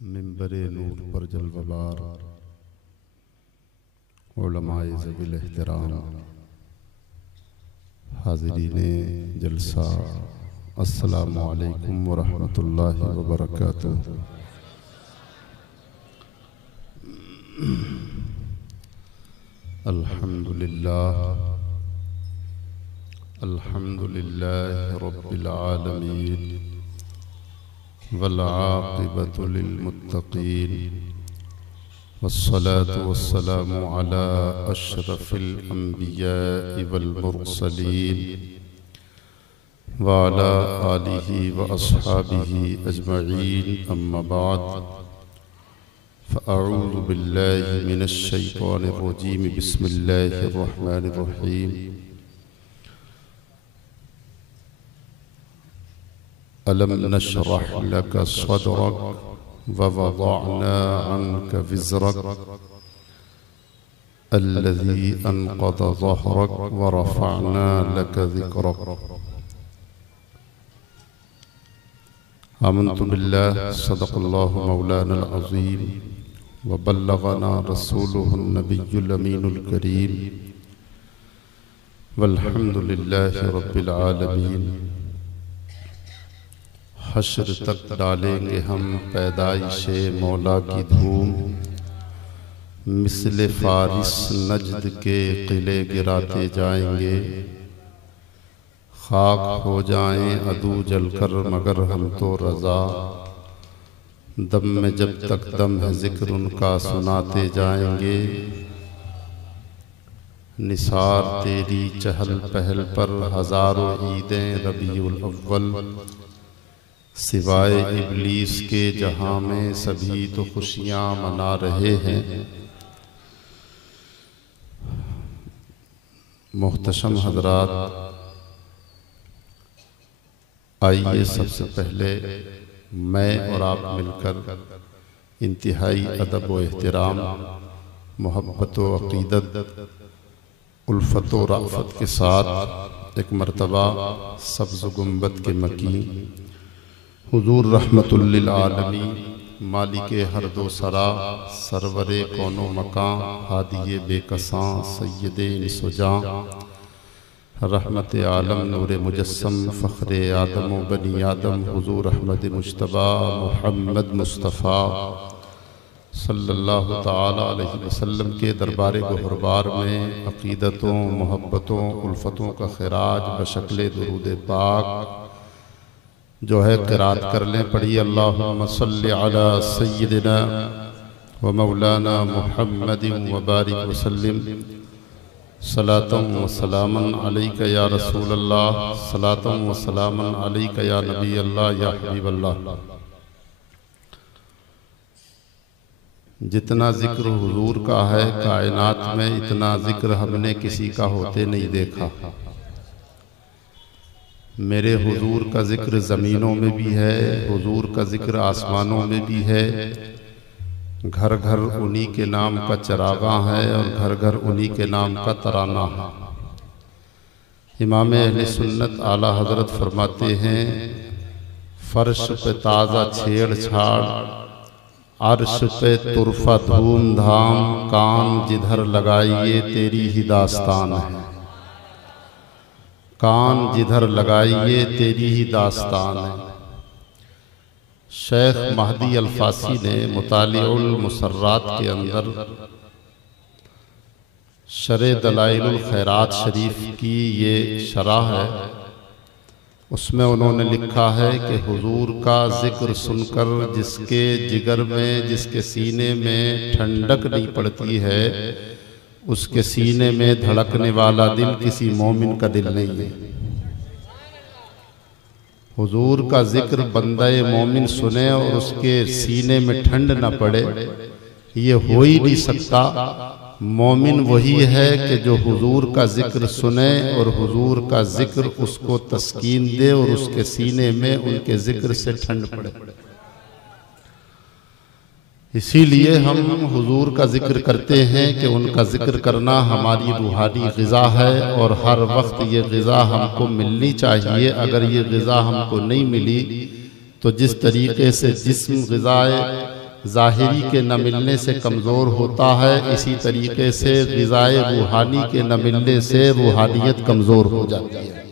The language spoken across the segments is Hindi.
मिंबरे नूर पर जलवबार उलमाए ज़वील एहतराम हाज़िरीने जलसा, अस्सलामु अलैकुम व रहमतुल्लाहि व बरकातुहू। अल्हम्दुलिल्लाह रब्बिल आलमीन वल आक़िबतु लिल मुत्तक़ीन वस्सलातु वस्सलामु अला अशरफिल अंबियाइ वल मुरसलीन व अला आलिहि व अस्हाबिहि अजमईन, अम्मा बाद फ़अऊज़ु बिल्लाहि मिनश शैतानिर रजीम, बिस्मिल्लाहिर रहमानिर रहीम। अलम नशरह लक सदरक व वदअना अन्क विज़रक अल्लज़ी अनक़ज़ ज़हरक व रफ़अना लक ज़िक्रक। आमन्तु बिल्लाह सदक़ल्लाहु मौलानल अज़ीम व बल्लगना रसूलुहुन नबियुल अमीनुल करीम वल्हम्दुलिल्लाहि रब्बिल आलमीन। हश्र तक डालेंगे हम पैदाइशे मौला की धूम, मिसले फारिस नजद के किले गिराते जाएंगे। खाक हो जाएं अदू जलकर मगर हम तो रज़ा, दम में जब तक दम है जिक्र उनका सुनाते जाएंगे। निसार तेरी चहल पहल पर हज़ारों ईदें रबीउल अव्वल, सिवाय इब्लीस के जहां में सभी तो खुशियां मना रहे हैं। मोहतशम हजरात, आइए सबसे पहले मैं और आप मिलकर इंतहाई अदब व एहतराम, मोहब्बत व अक़ीदत, उल्फत व राफ़त के साथ एक मरतबा सब्ज़ गुंबद के मकीन हुजूर रहमतुल लिल आलमीन, मालिके हर दो सरा, सरवरे कौनो मकां, हादिये बेकसां, सय्यदे निसुजां, रहमत आलम नूर मुजस्सम, फ़ख्रे आदम व बनी आदम, हुजूर अहमद मुज्तबा मुहम्मद मुस्तफ़ा सल्लल्लाहु ताला अलैहि वसल्लम के दरबार गोहरबार में अक़ीदतों, मोहब्बतों, उल्फतों का खिराज बशक्ल दुरूद पाक जो है क़िरात कर लें। पढ़िए अल्लाहुम्मा सल्लि अला सय्यिदिना व मौलाना मुहम्मदिन व बारिक वसल्लिम, सलातम व सलामन अलैका या रसूल अल्लाह, सलातम व सलामन अलैका या नबी अल्लाह, या हबीब अल्लाह। जितना जिक्र हुजूर का है कायनात में, इतना जिक्र हमने किसी का होते नहीं देखा। मेरे हुजूर का जिक्र ज़मीनों में भी है, हुजूर का जिक्र आसमानों में भी है। घर घर उन्हीं के नाम का चरागा है और घर घर उन्हीं के नाम का तराना है। इमाम अहले सुन्नत आला हजरत फरमाते हैं, फर्श पे ताज़ा छेड़छाड़, अर्श पे तुरफा धूम धाम, कान जिधर लगाइए तेरी ही दास्तान है। कान जिधर लगाइए तेरी ही दास्तान है। शेख महदी अल्फासी ने मुतालिउल मुसर्रात के अंदर शरे दलाइलुल खैरात शरीफ की ये शरह है, उसमें उन्होंने लिखा है कि हुजूर का जिक्र सुनकर जिसके जिगर में, जिसके सीने में ठंडक नहीं पड़ती है, उसके सीने में धड़कने वाला दिल किसी मोमिन का दिल नहीं है। हुजूर का जिक्र बंदे मोमिन सुने और उसके सीने में ठंड न पड़े, ये हो ही नहीं सकता। मोमिन वही है कि जो हुजूर का जिक्र सुने और हुजूर का जिक्र उसको तस्कीन दे और उसके सीने में उनके जिक्र से ठंड पड़े। इसीलिए हम हुजूर का जिक्र करते हैं कि उनका जिक्र करना हमारी रूहानी ग़िज़ा है और हर वक्त ये ग़िज़ा हमको मिलनी चाहिए। अगर ये ग़िज़ा हमको नहीं मिली तो जिस तरीके से जिस्म ग़िज़ाए ज़ाहिरी के न मिलने से कमज़ोर होता है, इसी तरीके से ग़िज़ाए रूहानी के न मिलने से रूहानियत कमज़ोर हो जाती है।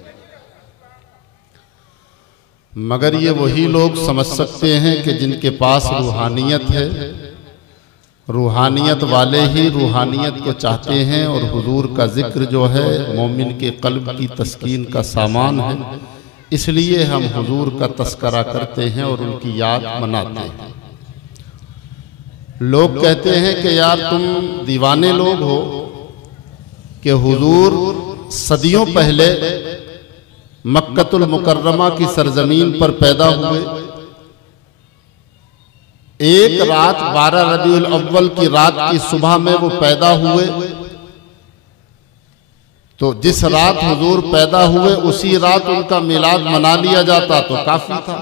मगर ये वही लोग समझ सकते हैं कि जिनके पास रूहानियत है, रूहानियत वाले ही रूहानियत को चाहते हैं, और हुजूर का जिक्र जो है मोमिन के कल्ब की तस्कीन का सामान है। इसलिए हम हुजूर का तस्करा करते हैं और उनकी याद मनाते हैं। लोग कहते हैं कि यार तुम दीवाने लोग हो कि हुजूर सदियों पहले मक्कतुल मुकर्रमा की सरजमीन पर पैदा हुए, एक रात 12 रबीउल अव्वल की रात की सुबह में वो पैदा हुए। तो जिस रात हुजूर पैदा हुए उसी रात उनका मिलाद मना लिया जाता तो काफी था।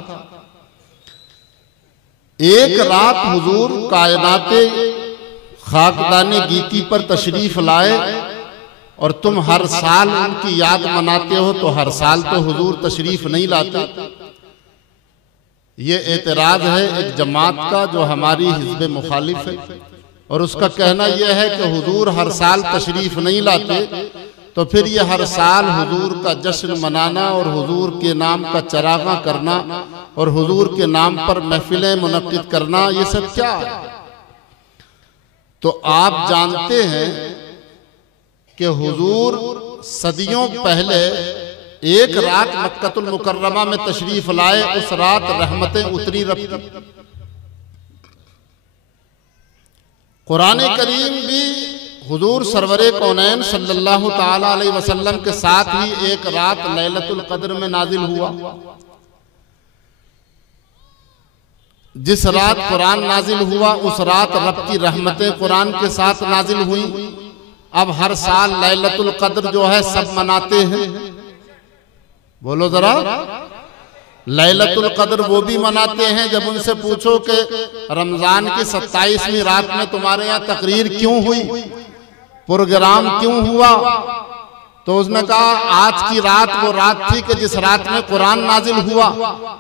एक रात हुजूर कायनाते खाकदाने गीती पर तशरीफ लाए और तुम हर साल उनकी याद मनाते हो, तो हर साल तो हुजूर तशरीफ नहीं लाते। ये एतराज है एक जमात का जो हमारी हिज़्ब मुखालिफ है, और उसका कहना यह है कि हुजूर हर साल तशरीफ नहीं लाते, तो फिर ये हर साल हुजूर का जश्न मनाना और हुजूर के नाम का चरागा करना और हुजूर के नाम पर महफिलें मुनक्किद करना, ये सब क्या है? तो आप जानते हैं कि हुजूर सदियों पहले एक रात मक्कतुल मुकर्रमा में तशरीफ लाए, उस रात रहमतें उतरी रबती। कुरान करीम भी हुजूर सरवरे कौनैन सल्लल्लाहु ताला अलैहि वसल्लम के साथ ही एक रात लैलतुल कद्र में नाजिल हुआ। जिस रात कुरान नाजिल हुआ उस रात रब की रहमतें कुरान के साथ नाजिल हुई। अब हर साल लैलतुल कद्र जो है सब मनाते हैं, बोलो जरा। लैलतुल कद्र वो भी मनाते हैं। जब उनसे पूछो कि रमजान की 27वीं रात में तुम्हारे यहाँ तकरीर क्यों हुई, प्रोग्राम क्यों हुआ, तो उसने कहा आज की रात वो रात थी कि जिस रात में कुरान नाजिल हुआ।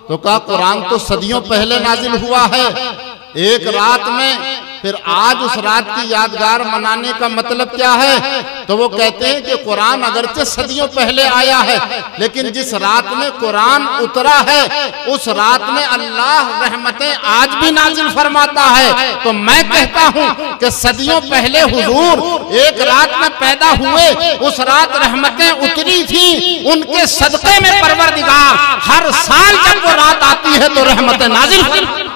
तो कहा कुरान तो सदियों पहले नाजिल हुआ है, एक रात में, फिर आज उस रात की यादगार मनाने का मतलब क्या है? तो वो कहते हैं कि कुरान अगरचे सदियों पहले आया है, लेकिन जिस रात में कुरान उतरा है उस रात में अल्लाह रहमतें आज भी नाजिल फरमाता है। तो मैं कहता हूँ कि सदियों पहले हुजूर एक रात में पैदा हुए, उस रात रहमतें उतरी थी, उनके सदक़े में परवरदिगार हर साल जब वो रात आती है तो रहमतें नाजिल फरमाता है।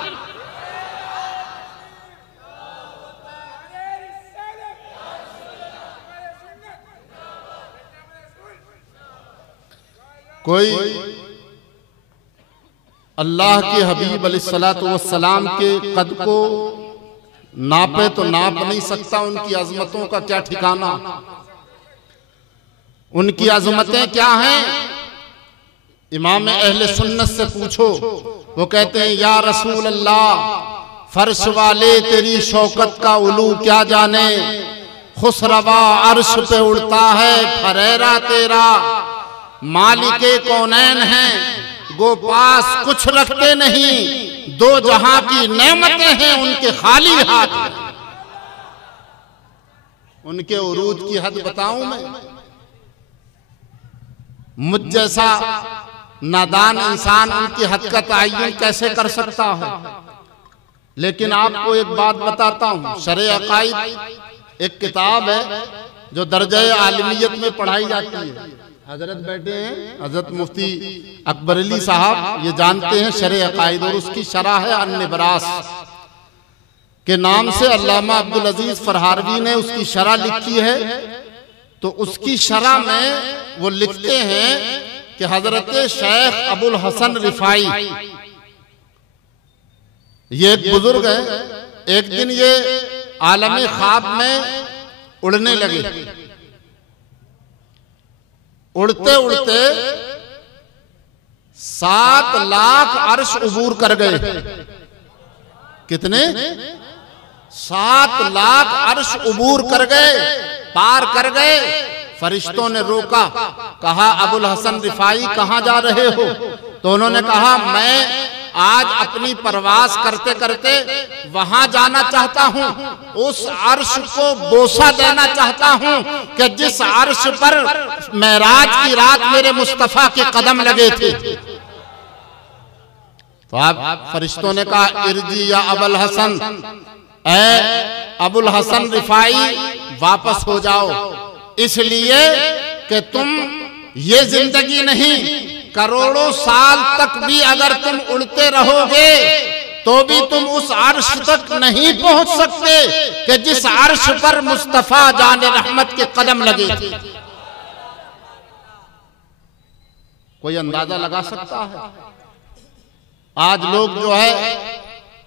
कोई अल्लाह के हबीब अलैहिस्सलातु वस्सलाम के कद को नापे तो नाप नहीं सकता, उनकी अजमतों का क्या ठिकाना। उनकी अजमतें क्या हैं? इमाम अहले सुन्नत से पूछो, वो कहते हैं या रसूल अल्लाह, फर्श वाले तेरी शौकत का उलू क्या जाने, खुसरवा अर्श पे उड़ता है फरेरा तेरा, मालिके कौनैन हैं गो पास कुछ रखते नहीं, दो जहां की नेमतें हैं उनके खाली हाथ। उनके उरूज की हद बताऊं मैं? मुझ जैसा नादान इंसान उनकी हद का तय्युन कैसे कर सकता है? लेकिन आपको एक बात बताता हूं, शरअ अक़ाइद एक किताब है जो दर्जा आलिमियत में पढ़ाई जाती है। हजरत बैठे हैं, हजरत मुफ्ती अकबर अली साहब, ये जानते हैं शरअ अक़ाइद, और उसकी शरह है अन-निबरास के नाम से अल्लामा अब्दुल अजीज फरहारवी ने उसकी शरह लिखी है। तो उसकी शरह में वो लिखते हैं कि हजरत शेख अबुल हसन रिफाई, ये एक बुजुर्ग है, एक दिन ये आलमे ख्वाब में उड़ने लगे। उड़ते उड़ते 7 लाख अर्श उबूर कर गए। कितने? 7 लाख अर्श उबूर कर गए, पार कर गए। फरिश्तों ने रोका, कहा अबुल हसन रिफाई कहां जा रहे हो? तो उन्होंने कहा मैं आज अपनी प्रवास करते करते वहां जाना चाहता हूं, उस अर्श को बोसा देना चाहता हूं कि जिस अर्श पर मेराज की रात मेरे मुस्तफा के कदम लगे थे। तो आप फरिश्तों ने कहा इर्जी या अबुल हसन, ए अबुल हसन रिफाई वापस हो जाओ, इसलिए कि तुम ये जिंदगी नहीं, करोड़ों साल तक भी अगर तुम उड़ते रहोगे तो भी तुम उस अर्श तक नहीं पहुंच सकते कि जिस अर्श पर मुस्तफा जाने रहमत के कदम लगे थे। कोई अंदाजा लगा सकता है? आज लोग जो है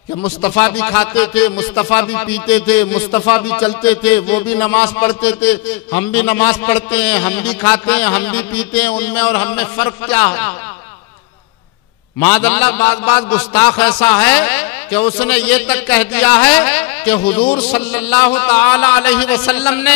कि मुस्तफा भी खाते थे, मुस्तफा भी पीते थे, मुस्तफा भी चलते थे, वो भी नमाज पढ़ते थे, हम भी नमाज पढ़ते हैं, हम भी खाते हैं, हम भी पीते हैं, उनमें और हम में फर्क क्या है? मादल्ला बात गुस्ताख ऐसा है कि उसने ये तक कह दिया है कि हुजूर सल्लल्लाहु ताला अलैहि वसल्लम ने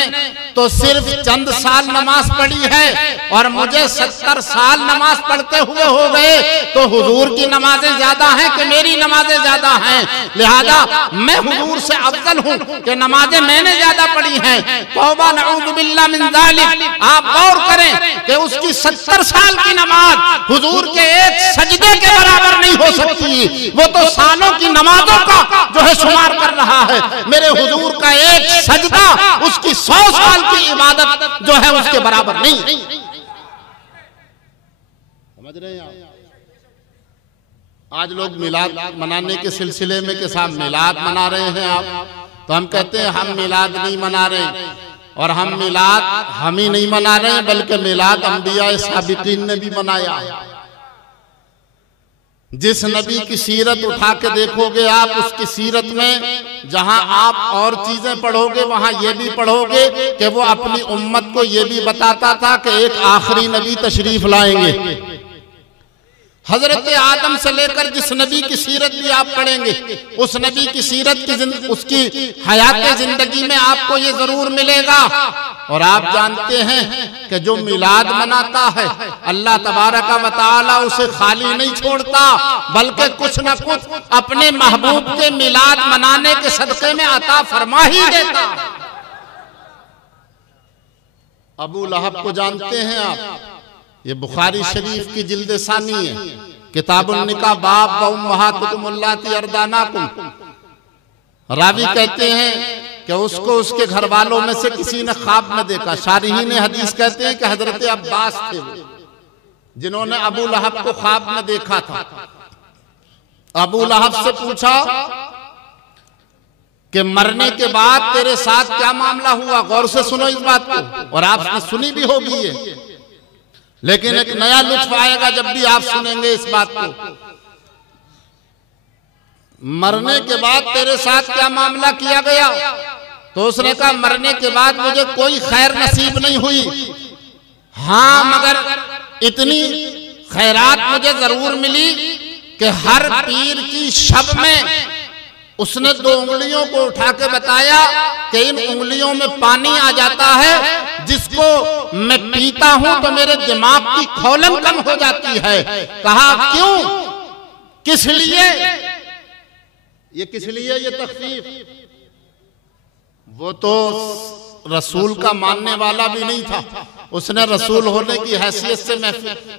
तो सिर्फ चंद साल नमाज पढ़ी है और मुझे 70 साल नमाज पढ़ते हुए हो गए, तो हुजूर की नमाजें ज्यादा हैं कि मेरी नमाजें ज्यादा हैं, लिहाजा मैं हुजूर से अफजल हूं कि नमाजें मैंने ज्यादा पढ़ी हैं। तौबा नऊज़ु बिल्लाह मिन ज़ालिक। आप गौर करें कि उसकी 70 साल की नमाज हुजूर के एक सजदे के बराबर नहीं हो सकती, वो तो सालों की नमाजों का जो है शुमार कर रहा है। मेरे हुजूर का एक सजदा उसकी 100 साल की इबादत जो है उसके बराबर नहीं। समझ रहे हैं आप? आज लोग मिलाद मनाने के सिलसिले में के साथ मिलाद मना रहे हैं आप, तो हम कहते हैं हम मिलाद नहीं मना रहे, और हम मिलाद हम ही नहीं मना रहे बल्कि मिलाद अंबिया साबिकीन ने भी मनाया। जिस नबी की सीरत उठा के देखोगे आप, उसकी सीरत में जहां आप और चीजें पढ़ोगे वहां ये भी पढ़ोगे कि वो अपनी उम्मत को ये भी बताता था कि एक आखिरी नबी तशरीफ लाएंगे। हजरत आदम से लेकर जिस नबी की सीरत भी आप पढ़ेंगे, उस नबी की सीरत की उसकी हयात जिंदगी में आपको ये जरूर मिलेगा। और आप जानते हैं कि जो मिलाद मनाता है अल्लाह तबारक व तआला उसे खाली नहीं छोड़ता, बल्कि कुछ न कुछ अपने महबूब के मिलाद मनाने के सदक़े में अता फरमा ही देता। अबू लहब को जानते हैं आप, ये बुखारी शरीफ की जिल्द सानी है, किताबुन निकाह बाब व उम्महातुकुम अल्लाती अर्दानाकुम। रावी कहते हैं कि उसको उसके घर वालों में से किसी ने ख्वाब में देखा। शारिहीन हदीस कहते हैं कि हजरत अब्बास थे जिन्होंने अबू लहब को ख्वाब में देखा था। अबू लहब से पूछा कि मरने के बाद तेरे साथ क्या मामला हुआ, गौर से सुनो इस बात को, और आपने सुनी भी होगी ये, लेकिन एक नया लुत्फ आएगा जब भी आप सुनेंगे इस बात को। मरने के बाद तेरे साथ क्या मामला किया गया? तो उसने कहा मरने के बाद मुझे कोई खैर नसीब नहीं हुई, हाँ मगर इतनी खैरात मुझे जरूर मिली कि हर पीर की शब में उसने 2 उंगलियों को उठा के बताया कि इन उंगलियों में पानी आ जाता है, जिसको मैं पीता हूं तो मेरे दिमाग की खौलन कम हो जाती है। कहा क्यों, किस लिए? ये किस लिए ये तखफीफ? वो तो रसूल का मानने वाला भी नहीं था, उसने रसूल होने की हैसियत से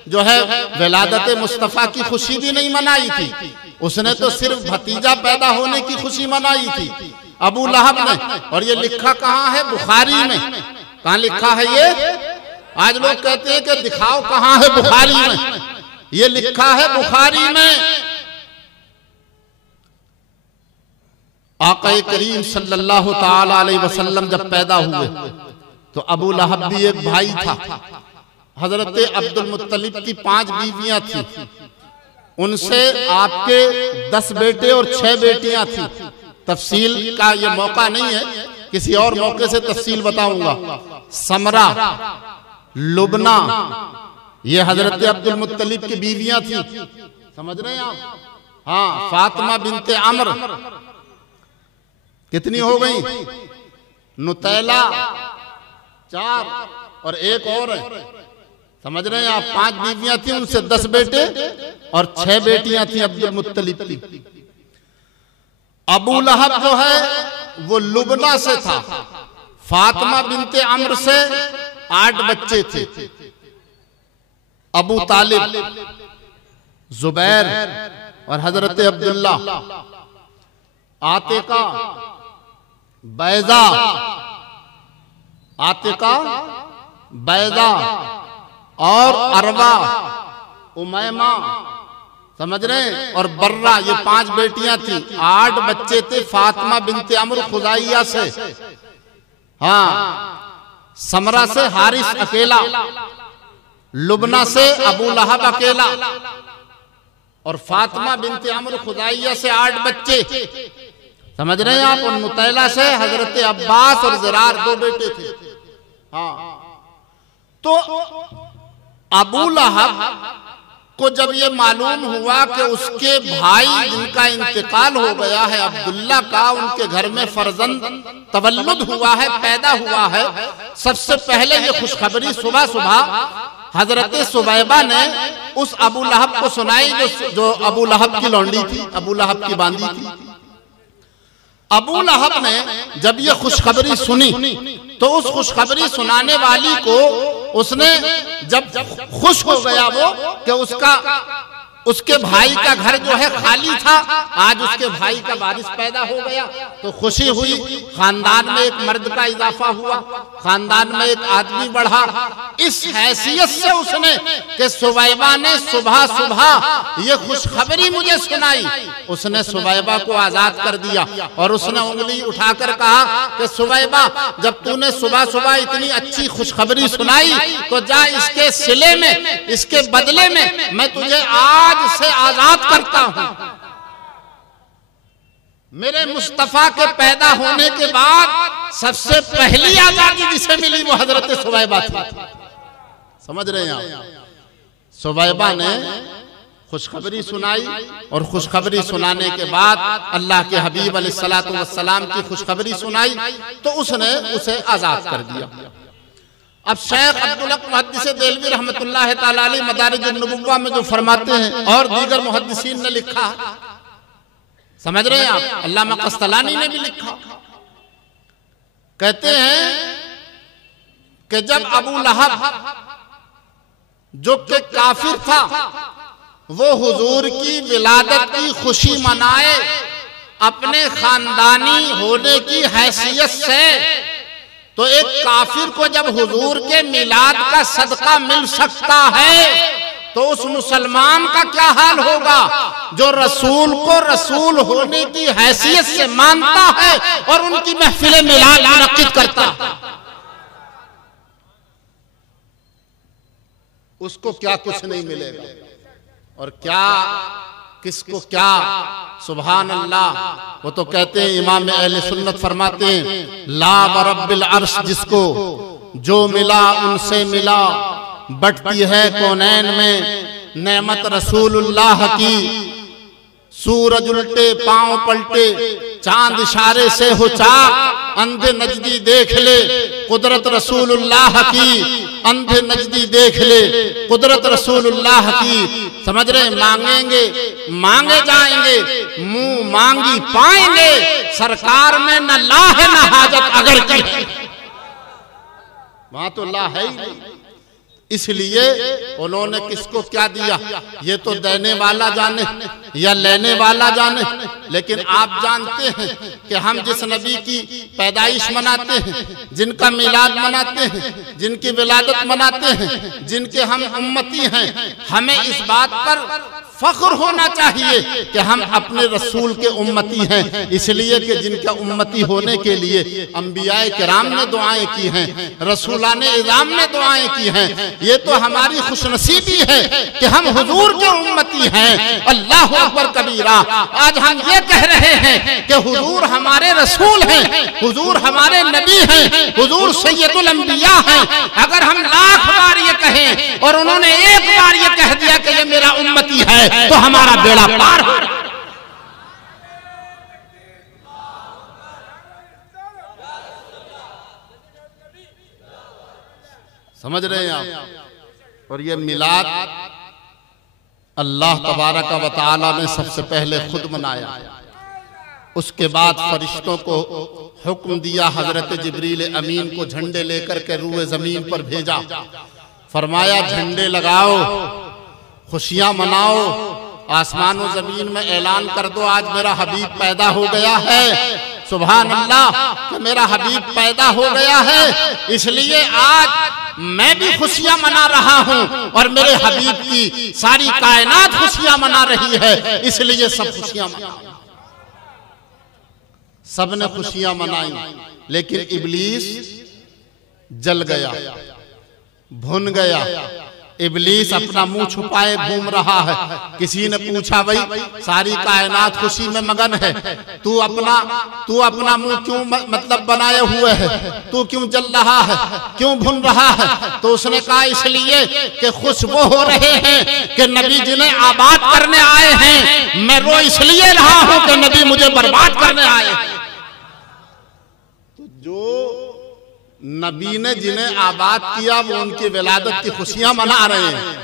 जो है विलादत मुस्तफा की खुशी भी नहीं मनाई थी, उसने तो सिर्फ भतीजा पैदा होने की खुशी मनाई थी अबू लहब ने। और ये लिखा कहाँ है? बुखारी में। कहाँ लिखा है ये? आज लोग कहते हैं कि दिखाओ कहाँ है बुखारी में, ये लिखा है बुखारी में। आका करीम सल्लल्लाहु ताला अलैहि वसल्लम जब पैदा हुए तो अबू लहब भी एक भाई था। हजरत अब्दुल मुत्तलिब की 5 बीवियां थी, उनसे आपके 10 बेटे और 6 बेटियां थी। तफसील का ये मौका नहीं है, किसी और मौके से तफसील बताऊंगा। समरा, लुबना, ये हजरत अब्दुल मुत्तलिब की बीवियां थी, समझ रहे हैं आप? हाँ, फातिमा बिनते अमर कितनी हो गई? नुतैला 4 और एक और है, समझ रहे हैं आप? 5 बीवियां थी, उनसे 10 बेटे और 6 बेटियां थी अब्दुल मुत्तलिब की। अबू लहब जो है वो लुबना से था। फातिमा बिनते अम्र से 8 बच्चे थे। अबू तालिब, जुबैर और हजरत अब्दुल्ला, आतिका, बैजा, आतिका, बैजा और अरवा, उमैमा, समझ रहे हैं, और बर्रा, ये 5 बेटियां थी। 8 बच्चे थे फातिमा बिनते अम्र खुजाइया से, हाँ, समरा से हारिस अकेला, लुबना से अबू लहब अकेला, और फातिमा बिनते अम्र खुजाइया से 8 बच्चे, समझ रहे हैं आप। और मुतैला से हजरत अब्बास और ज़रार 2 बेटे थे। हाँ, तो अबू लहब को जब ये मालूम हुआ कि उसके भाई जिनका इंतकाल हो गया है अब्दुल्ला का, उनके घर में फर्जंद तवल्लुद हुआ है, पैदा हुआ है, सबसे पहले ये खुशखबरी सुबह सुबह हजरत सुबैबा ने उस अबू लहब को सुनाई, जो अबू लहब की लौंडी थी, अबू लहब की बांदी थी। अबू लहब ने जब ये खुशखबरी सुनी तो उस खुशखबरी सुनाने वाली को उसने जब खुश हो गया वो कि उसके भाई का घर जो है खाली था, आज उसके भाई का वारिस पैदा हो गया, तो खुशी हुई। खानदान में एक मर्द का इजाफा हुआ, खानदान में एक आदमी बढ़ा। इस हैसियत से उसने कि सुबैबा ने सुबह सुबह ये खुशखबरी मुझे सुनाई, उसने सुबैबा को आजाद कर दिया और उसने उंगली उठाकर कहा कि सुबैबा, जब तूने सुबह सुबह इतनी अच्छी खुशखबरी सुनाई तो जा इसके सिले में, इसके बदले में मैं तुझे आज से आजाद करता हूं। मेरे मुस्तफा के पैदा होने के बाद सबसे पहली आजादी जिसे मिली वो हजरत सुबैबा थी। समझ रहे हैं आप? सुबैबा ने खुशखबरी सुनाई और खुशखबरी सुनाने के बाद अल्लाह के हबीब अलैहिस्सलातु वस्सलाम की खुशखबरी सुनाई तो उसने उसे आजाद कर दिया। अब शेख अब्दुल हक मुहद्दिस देलवी रहमतुल्लाह तआला अलैह मदारिजुन नबुव्वा में जो फरमाते हैं और दीगर मुहद्दिसीन ने लिखा, समझ रहे हैं आप, अल्लामा कस्तलानी ने भी लिखा, कहते हैं कि जब अबू लहब जो कि काफिर था वो हुजूर की विलादत की खुशी मनाए अपने खानदानी होने की हैसियत से, तो एक काफिर को जब हुजूर के मिलाद का सदका मिल सकता है तो उस मुसलमान का क्या हाल होगा जो रसूल को रसूल होने की हैसियत से मानता है और उनकी महफिल मिलाद मुनक्किद करता है। उसको क्या कुछ नहीं मिलेगा और क्या किसको क्या। सुभान अल्लाह। वो तो कहते हैं, इमाम अहले सुन्नत फरमाते हैं, ला बरब्बिल अर्श, जिसको जो मिला उनसे मिला, बटती है कौनैन में नेमत रसूलुल्लाह की। सूरज उल्टे पांव पलटे चांद इशारे से हो चाक, अंधे नजदी देख ले कुदरत रसूलुल्लाह की, अंधे नजदी देख ले कुदरत रसूलुल्लाह की। समझ रहे? मांगेंगे मांगे जाएंगे, मुंह मांगी पाएंगे, सरकार में न ला है न हाजत अगर की है, वहां तो ला है ही नहीं। इसलिए उन्होंने किसको क्या दिया ये तो देने वाला जाने या लेने वाला जाने, लेकिन आप जानते हैं कि हम जिस नबी की पैदाइश मनाते हैं, जिनका मिलाद मनाते हैं, जिनकी विलादत मनाते हैं, जिनके हम उम्मती हैं, हमें इस बात पर फख्र होना चाहिए कि हम अपने रसूल के उम्मती हैं। इसलिए कि जिनका उम्मती होने के लिए अंबियाए किराम ने दुआएं की हैं, रसूलाने इज़ाम ने दुआएं की हैं। ये तो हमारी खुशनसीबी है कि हम हुजूर के उम्मती हैं। अल्लाहु अकबर कबीरा। आज हम ये कह रहे हैं कि हुजूर हमारे रसूल हैं, हुजूर हमारे नबी हैं, हुजूर सैयदुल अंबिया हैं। अगर हम लाख बार ये कहें और उन्होंने एक बार ये कह दिया कि ये मेरा उम्मती है तो हमारा बेड़ा पार हो रहा। समझ रहे हैं आप? और ये मिलाद अल्लाह तबारक व तआला ने सबसे पहले खुद मनाया, उसके बाद फरिश्तों को हुक्म दिया, हजरत जिब्रील अमीन को झंडे लेकर के रूए जमीन पर भेजा, फरमाया झंडे लगाओ, खुशियां मनाओ, आसमान और जमीन में ऐलान कर दो आज मेरा हबीब पैदा हो गया है। सुभान अल्लाह कि मेरा हबीब पैदा हो गया है, इसलिए आज मैं भी खुशियां मना रहा हूं और मेरे हबीब की सारी कायनात खुशियां मना रही है, इसलिए सब खुशियां मना। सबने खुशियां मनाई, लेकिन इब्लीस जल गया, भुन गया। इब्लीस अपना मुंह छुपाए घूम रहा है। किसी ने पूछा भाई सारी कायनात खुशी में मगन है, तू अपना मुंह क्यों मतलब बनाए हुए है, तू क्यों जल रहा है, क्यों भुन रहा है? तो उसने कहा इसलिए कि खुश वो हो रहे हैं कि नबी जिन्हें आबाद करने आए हैं, मैं रो इसलिए रहा हूं कि नबी मुझे बर्बाद करने आए। तो जो नबी ने जिन्हें आबाद किया वो उनकी विलादत की खुशियां मना रहे हैं,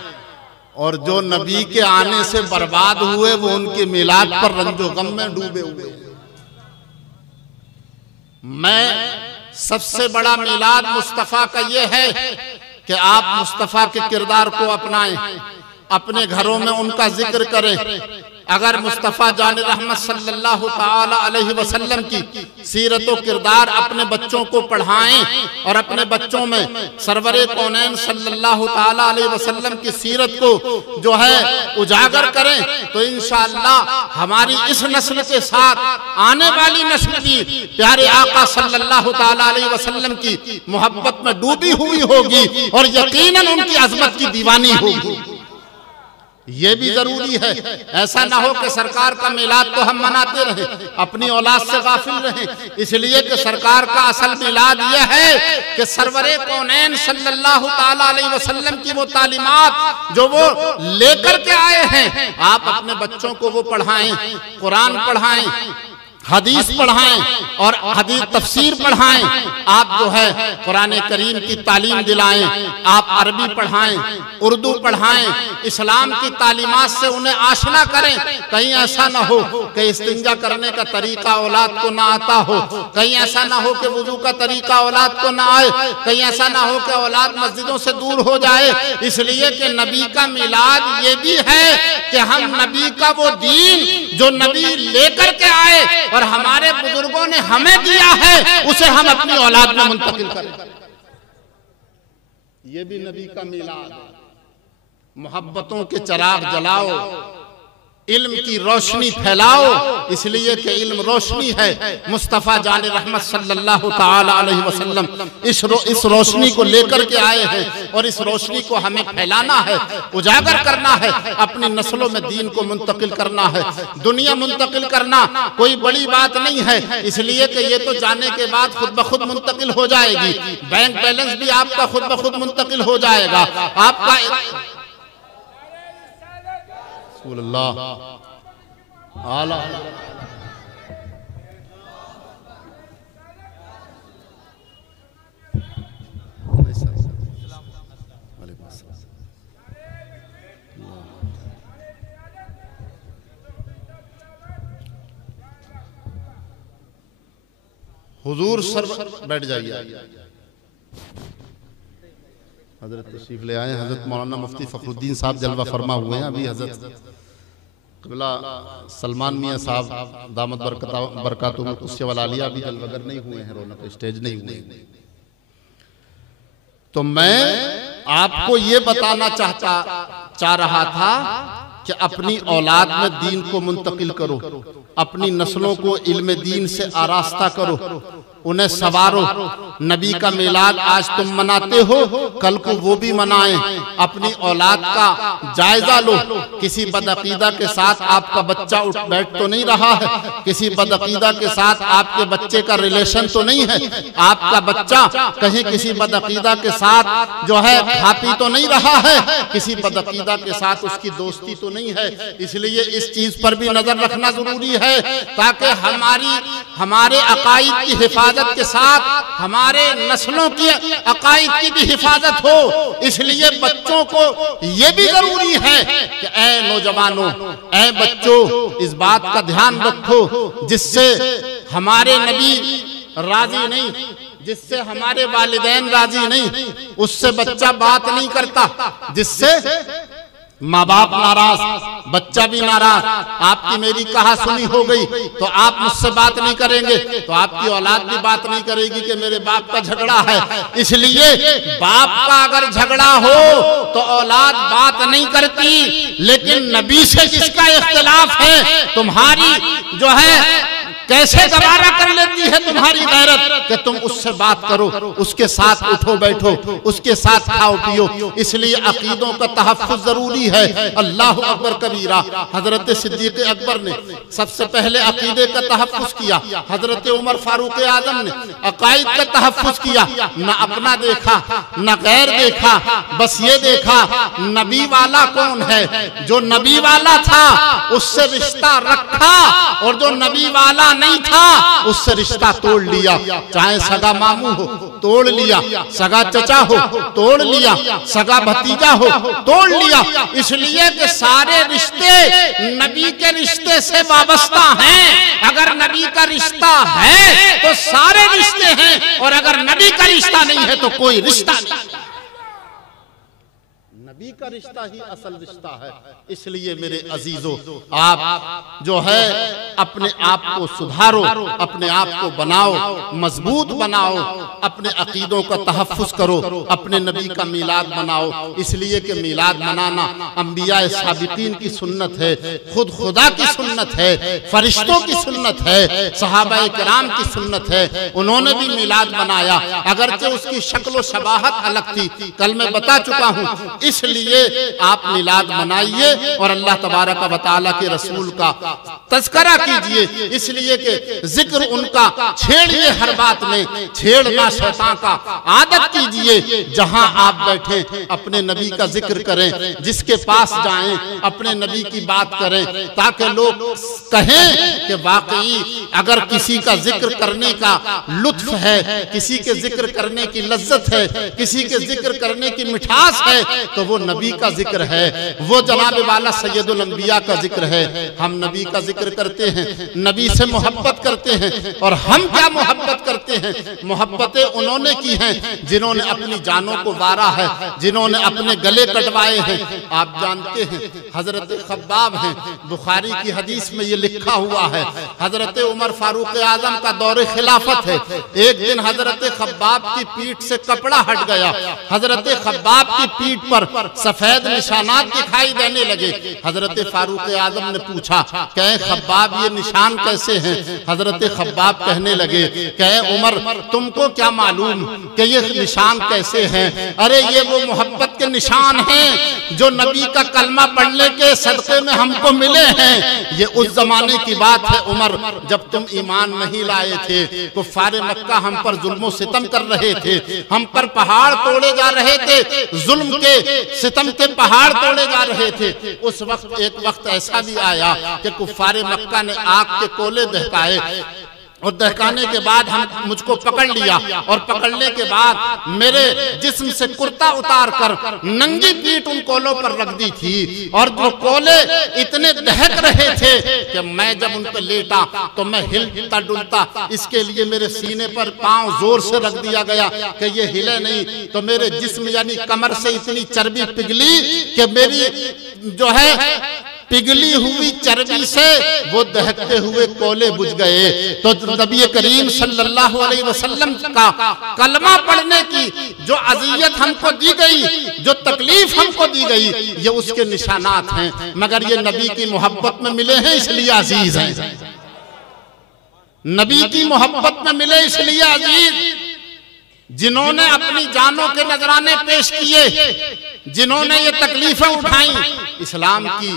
और जो नबी के आने से बर्बाद हुए वो उनके मिलाद पर रंजो गम में डूबे हुए। मैं सबसे बड़ा मिलाद मुस्तफा का ये है कि आप मुस्तफा के किरदार को अपनाएं, अपने घरों में उनका जिक्र करें। अगर मुस्तफ़ा जान रहमत सल्लल्लाहु ताला अलैहि वसल्लम की सीरत व किरदार अपने बच्चों को पढ़ाएं और अपने बच्चों में सरवरे कौनैन सल्लल्लाहु ताला अलैहि वसल्लम की सीरत को जो है उजागर करें, तो इंशाअल्लाह हमारी इस नस्ल के साथ आने वाली नस्ल भी प्यारे आका सल्लल्लाहु ताला अलैहि वसल्लम की मोहब्बत में डूबी हुई होगी और यकीनन उनकी अजमत की दीवानी होगी। ये भी जरूरी है। ऐसा ना हो कि सरकार का मिलाद तो हम मनाते रहे, अपनी औलाद से गाफिल रहे, इसलिए कि सरकार का असल मिलाद यह है कि सरवरे कौनैन सल्लल्लाहु ताला अलैहि वसल्लम की वो तालीमात जो वो लेकर के आए हैं, आप अपने बच्चों को वो पढ़ाएं, कुरान पढ़ाएं, हदीस पढ़ाएं और हदीस तफसीर पढ़ाएं। आप जो है कुरान करीम की तालीम दिलाएं, आप अरबी पढ़ाएं, उर्दू पढ़ाएं, इस्लाम की तालीमात से उन्हें आशना करें। कहीं ऐसा ना हो कि इस्तिंजा करने का तरीका औलाद को ना आता हो, कहीं ऐसा ना हो कि वुजू का तरीका औलाद को ना आए, कहीं ऐसा ना हो कि औलाद मस्जिदों से दूर हो जाए। इसलिए कि नबी का मिलाद ये भी है कि हम नबी का वो दीन जो नबी लेकर के आए और हमारे बुजुर्गों ने हमें दिया है, उसे हम अपनी औलाद में मुंतकिल करें। ये भी नबी का मिलाद। मोहब्बतों के चिराग जलाओ, इल्म की रोशनी फैलाओ, इसलिए कि इल्म रोशनी है। मुस्तफ़ा जान रहमत सल्लल्लाहु ताला अलैहि वसल्लम इस रोशनी को लेकर के आए हैं और इस रोशनी को हमें फैलाना है, उजागर करना है, अपनी नस्लों में दीन को मुंतकिल करना है। दुनिया मुंतकिल करना कोई बड़ी बात नहीं है, इसलिए कि ये तो जाने के बाद खुद ब खुद मुंतकिल हो जाएगी। बैंक बैलेंस भी आपका खुद ब खुद मुंतकिल हो जाएगा। आपका आला हुजूर सर बैठ जाइए। हजरत तशरीफ ले आए, हजरत मौलाना मुफ्ती फखरुद्दीन साहब जलवा फरमा हुए हैं। अभी हजरत क़िबला सलमान मियाँ साहब दामद बरकातुहुम उससे वालिया भी जलवागर नहीं हुए हैं, रौनक स्टेज नहीं हुए। तो मैं आपको ये बताना चाह रहा था कि अपनी औलाद में दीन को मुंतकिल करो, अपनी नस्लों को इल्म दीन से आरास्ता करो, उन्हें सवारो। नबी का मिलाद आज तुम मनाते हो, कल को वो भी मनाएं। अपनी औलाद का जायजा लो। किसी बदअकीदा के साथ आपका बच्चा उठ बैठ तो नहीं रहा है, किसी बदअकीदा के साथ आपके बच्चे का रिलेशन तो नहीं है, आपका बच्चा कहीं किसी बदअकीदा के साथ जो है खा पी तो नहीं रहा है, किसी बदअकीदा के साथ उसकी दोस्ती तो नहीं है। इसलिए इस चीज पर भी नजर रखना जरूरी है ताकि हमारी हमारे अकाईद की हिफाजत के साथ हमारे नस्लों की अकाईद की भी हिफाजत हो। इसलिए बच्चों को ये भी जरूरी है कि ऐ नौजवानों, ऐ बच्चों, इस बात का ध्यान रखो जिससे हमारे नबी राजी नहीं, जिससे हमारे वालिदैन राजी नहीं, उससे बच्चा बात नहीं करता। जिससे माँ बाप नाराज, बच्चा भी नाराज, आपकी मेरी कहा सुनी हो गई तो आप मुझसे बात नहीं करेंगे, तो आपकी औलाद भी बात नहीं करेगी कि मेरे बाप का झगड़ा है। इसलिए बाप का अगर झगड़ा हो तो औलाद बात नहीं करती, लेकिन नबी से जिसका इख्तिलाफ है, तुम्हारी जो है कैसे गवारा कर लेती है तुम्हारी गैरत कि तुम उससे बात करो, उसके साथ उठो बैठो, उसके साथ खाओ पियो। इसलिए अकीदों का तहफ़्फ़ुज़ जरूरी है। अल्लाह अकबर कबीरा। हजरत सिद्दीक़ अकबर ने सबसे पहले अकीदे का तहफ़्फ़ुज़ किया, हजरत उमर फारूक आज़म ने अकाईद का तहफ़्फ़ुज़ किया। न अपना देखा न गैर देखा, बस ये देखा नबी वाला कौन है। जो नबी वाला था उससे रिश्ता रखा, और जो नबी वाला नहीं था उससे रिश्ता तोड़ लिया। चाहे सगा मामू हो तोड़ लिया, सगा चचा हो तोड़ लिया, सगा भतीजा हो तोड़ लिया। इसलिए कि सारे रिश्ते नबी के रिश्ते से वाबस्ता हैं। अगर नबी का रिश्ता है तो सारे रिश्ते हैं, और अगर नबी का रिश्ता नहीं है तो कोई रिश्ता नहीं। नबी का रिश्ता ही असल रिश्ता है। इसलिए मेरे अजीजों, आप जो है अपने आप को सुधारो, अपने आप को बनाओ, मजबूत बनाओ, अपने अकीदों का तहफ़्फ़ुज़ करो, अपने नबी का मीलाद मनाओ। इसलिए कि मीलाद मनाना अंबिया साबिकीन की सुन्नत है, खुद खुदा की सुन्नत है, फरिश्तों की सुन्नत है, सहाबाए किराम की सुन्नत है। उन्होंने भी मीलाद मनाया, अगरचे उसकी शक्ल व शबाहत अलग थी, कल मैं बता चुका हूँ। इसलिए आप मिलाद मनाइए और अल्लाह तबारक व तआला के रसूल का तज़किरा कीजिए। इसलिए कि जिक्र उनका छेड़िए, हर बात में छेड़ना शैतान का आदत कीजिए। जहां आप बैठे अपने नबी का जिक्र करें, जिसके पास जाएं अपने नबी की बात करें, ताकि लोग कहें कि वाकई अगर किसी का जिक्र करने का लुत्फ है, किसी के जिक्र करने की लज्जत है, किसी के जिक्र करने की मिठास है, तो वो नबी का जिक्र है, वो जनाब वाला सैयदुल अंबिया का जिक्र है। हम नबी का जिक्र करते हैं, नबी से मोहब्बत करते हैं, और हम क्या मोहब्बत करते हैं? मोहब्बतें उन्होंने की हैं जिन्होंने अपनी जानों को वारा है, जिन्होंने अपने गले कटवाए हैं। आप जानते हैं हजरत खब्बाब हैं, बुखारी की हदीस में ये लिखा हुआ है, हजरत उमर फारूक आजम का दौरे खिलाफत है। एक दिन हजरत खब्बाब की पीठ से कपड़ा हट गया, हजरत खब्बाब की पीठ पर सफेद निशानात दिखाई देने लगे। हजरत फारूक आजम ने पूछा, कहे खब्बाब ये निशान कैसे हैं? हजरत खब्बाब कहने लगे, कहे उमर तुमको क्या मालूम कि ये निशान कैसे हैं? अरे ये वो मोहब्बत के निशान हैं जो नबी का कलमा पढ़ने के सदक़े में हमको मिले हैं। ये उस जमाने की बात है उमर, जब तुम ईमान नहीं लाए थे, कुफ़ार मक्का हम पर जुल्म सितम कर रहे थे, हम पर पहाड़ तोड़े जा रहे थे, जुल्म के सितम के पहाड़ तोड़े जा रहे थे। उस वक्त एक वक्त ऐसा भी आया कि कुफ़ारे मक्का ने आग के कोले दहकाए, और दहकाने के बाद हम मुझको पकड़ लिया, और पकड़ने के बाद मेरे जिस्म से कुर्ता उतार कर नंगी पीठ उन कोलों पर रख दी थी, और जो कोले इतने दहक रहे थे कि मैं जब उन पर लेटा तो मैं हिलता डुलता, इसके लिए मेरे सीने पर पांव जोर से रख दिया गया कि ये हिले नहीं। तो मेरे जिस्म यानी कमर से इतनी चर्बी पिघली कि मेरी जो है पिघली हुई चर्बी से वो दहकते हुए कोले बुझ गए। तो नबी करीम सल्लल्लाहु अलैहि वसल्लम का कलमा पढ़ने की जो अज़ियत हमको दी गई, जो तकलीफ हमको दी गई, ये उसके निशानात हैं। मगर ये नबी की मोहब्बत में मिले हैं इसलिए अजीज हैं, नबी की मोहब्बत में मिले इसलिए अजीज। जिन्होंने अपनी जानों के नजराने पेश किए, जिन्होंने ये तकलीफें उठाई, इस्लाम की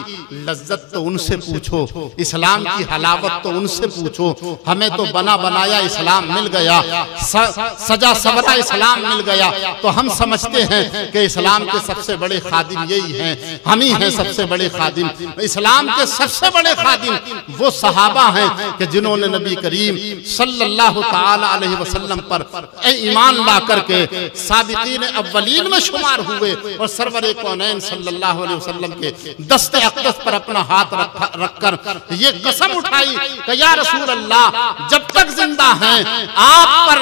लज्जत तो उनसे पूछो, इस्लाम की हलावत तो उनसे पूछो। हमें तो बना बनाया इस्लाम मिल गया, सजा सवरा इस्लाम मिल गया, तो हम समझते हैं कि इस्लाम के सबसे बड़े खादिम यही हैं, हम ही हैं सबसे बड़े खादिम। इस्लाम के सबसे बड़े खादिम वो सहाबा हैं कि जिन्होंने नबी करीम सल्लल्लाहु ताला अलैहि वसल्लम पर ईमान ला करके साबिकीन अव्वलीन में शुमार हुए और सरवरे कौनैन सल्लल्लाहु अलैहि वसल्लम के दस्ते अक़दस पर अपना हाथ रखकर ये कसम उठाई कि या रसूल अल्लाह, जब तक जिंदा हैं आप पर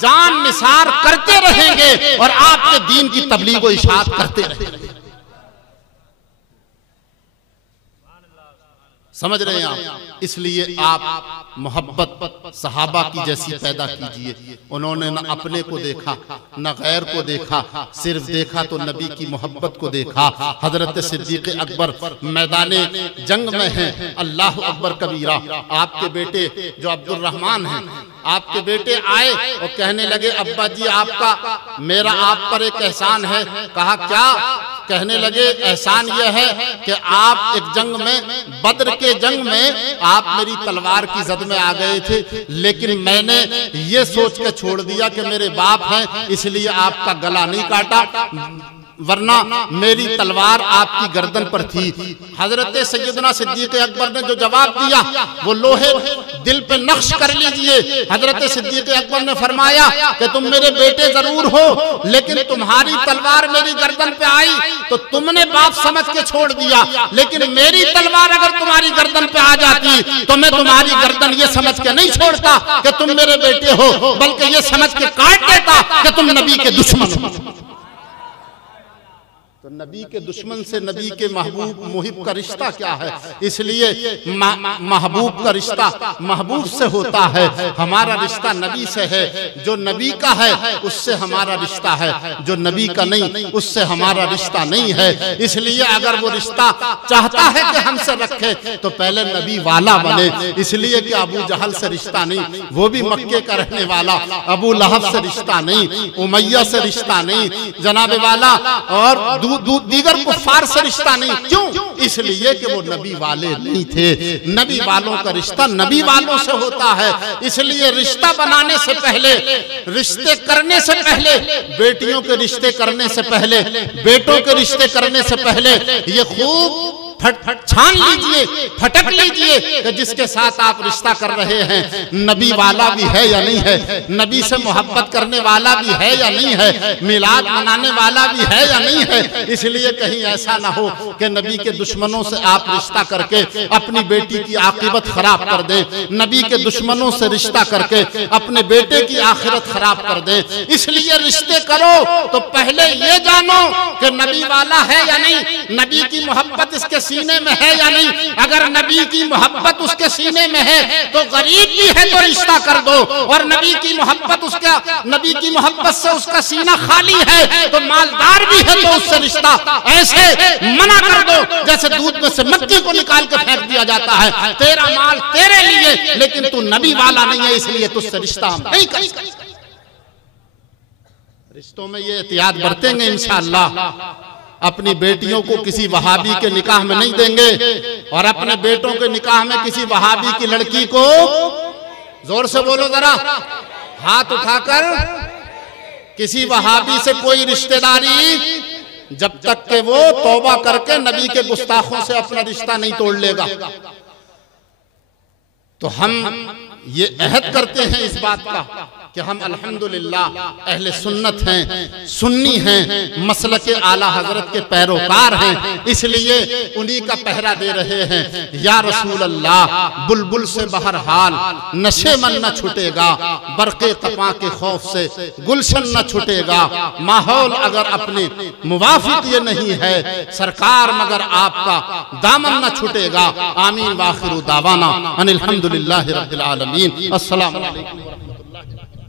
जान निसार करते रहेंगे और आपके दीन की तबलीग व इशाअत करते रहेंगे। समझ रहे हैं आप? इसलिए आप मोहब्बत सहाबा की जैसी पैदा कीजिए। उन्होंने न अपने को देखा न गैर को देखा, सिर्फ देखा तो नबी की मोहब्बत को देखा। हजरत सिद्दीक़ अकबर मैदाने जंग में हैं, अल्लाह अकबर कबीरा। आपके बेटे जो अब्दुल रहमान हैं, आपके बेटे आए और कहने लगे अब्बा जी आपका मेरा आप पर एक एहसान है। कहा क्या? कहने लगे एहसान यह है कि आप एक जंग में, बद्र के जंग में आप मेरी तलवार की जद में आ गए थे, लेकिन मैंने ये सोच के छोड़ दिया कि मेरे बाप हैं इसलिए आपका गला नहीं काटा, वरना मेरी तलवार आपकी गर्दन पर थी। हजरत सैयदना सिद्दीक़ अकबर ने जो जवाब दिया वो लोहे दिल पे नक्श कर लीजिए। हजरत सिद्दीक़ अकबर ने फरमाया कि तुम मेरे बेटे जरूर हो, लेकिन तुम्हारी तलवार मेरी गर्दन पे आई तो तुमने बाप समझ के छोड़ दिया, लेकिन मेरी तलवार अगर तुम्हारी गर्दन पे आ जाती तो मैं तुम्हारी गर्दन ये समझ के नहीं छोड़ता कि तुम मेरे बेटे हो, बल्कि ये समझ के काट देता कि तुम नबी के दुश्मन हो। तो नबी के दुश्मन से नबी के महबूब मुहिब का रिश्ता क्या है? इसलिए महबूब का रिश्ता महबूब से होता है, हमारा रिश्ता नबी से है। जो नबी का है उससे हमारा रिश्ता है, जो नबी का नहीं उससे हमारा रिश्ता नहीं है। इसलिए अगर वो रिश्ता चाहता है कि हमसे रखे तो पहले नबी वाला बने। इसलिए कि अबू जहल से रिश्ता नहीं, वो भी मक्के का रहने वाला, अबू लहब से रिश्ता नहीं, उमैया से रिश्ता नहीं, जनाबे वाला और दीगर कुफार से रिश्ता नहीं। क्यों? इसलिए कि वो नबी वाले नहीं थे। नबी वालों का रिश्ता नबी वालों से होता है। इसलिए रिश्ता बनाने से पहले, रिश्ते करने से पहले, बेटियों के रिश्ते करने से पहले, बेटों के रिश्ते करने से पहले ये खूब छान लीजिए, फटक लीजिए कि जिसके साथ आप रिश्ता कर रहे हैं नबी वाला भी है या नहीं है, नबी से मोहब्बत करने वाला भी है या नहीं है, मिलाद मनाने वाला भी है या नहीं है। इसलिए कहीं ऐसा ना हो कि नबी के दुश्मनों से आप रिश्ता करके अपनी बेटी की आखिरत खराब कर दें, नबी के दुश्मनों से रिश्ता करके अपने बेटे की आखिरत खराब कर दें। इसलिए रिश्ते करो तो पहले ये जानो कि नबी वाला है या नहीं, नबी की मोहब्बत इसके सीने में है या नहीं। अगर नबी की मोहब्बत उसके सीने में है तो गरीब भी है तो रिश्ता कर दो, और नबी की मोहब्बत उसका, नबी की मोहब्बत से उसका सीना खाली है तो मालदार भी है तो उससे रिश्ता ऐसे मना कर दो जैसे दूध में से मक्खी को निकाल के फेंक दिया जाता है। तेरा माल तेरे लिए, लेकिन तू नबी वाला नहीं है इसलिए तुझसे रिश्ता नहीं कर सकते। रिश्तों में ये एहतियात बरतेंगे इंशाअल्लाह। अपनी बेटियों को किसी वहाबी के निकाह में नहीं देंगे, और अपने बेटों के निकाह में किसी वहाबी की लड़की को, जोर से बोलो जरा, हाथ उठाकर, किसी वहाबी से कोई रिश्तेदारी जब तक के वो तौबा करके नबी के गुस्ताखों से अपना रिश्ता नहीं तोड़ लेगा। तो हम ये अहद करते हैं इस बात का कि हम अल्हम्दुलिल्लाह अहले सुन्नत हैं, सुन्नी हैं, मसलक आला हजरत के पैरोकार हैं, इसलिए उन्हीं का पहरा दे रहे हैं। या रसूल अल्लाह, बुलबुल से बहरहाल नशे मन न छूटेगा, बरक़े तपा के खौफ से गुलशन न छूटेगा। माहौल अगर अपने मुवाफिक ये नहीं है सरकार, मगर आपका दामन न छूटेगा। आमीन वाखिरु दावाना अनिल हम्दुलिल्लाहि रब्बिल आलमीन। अस्सलामु अलैकुम व रहमतुल्लाहि व बरकातहू।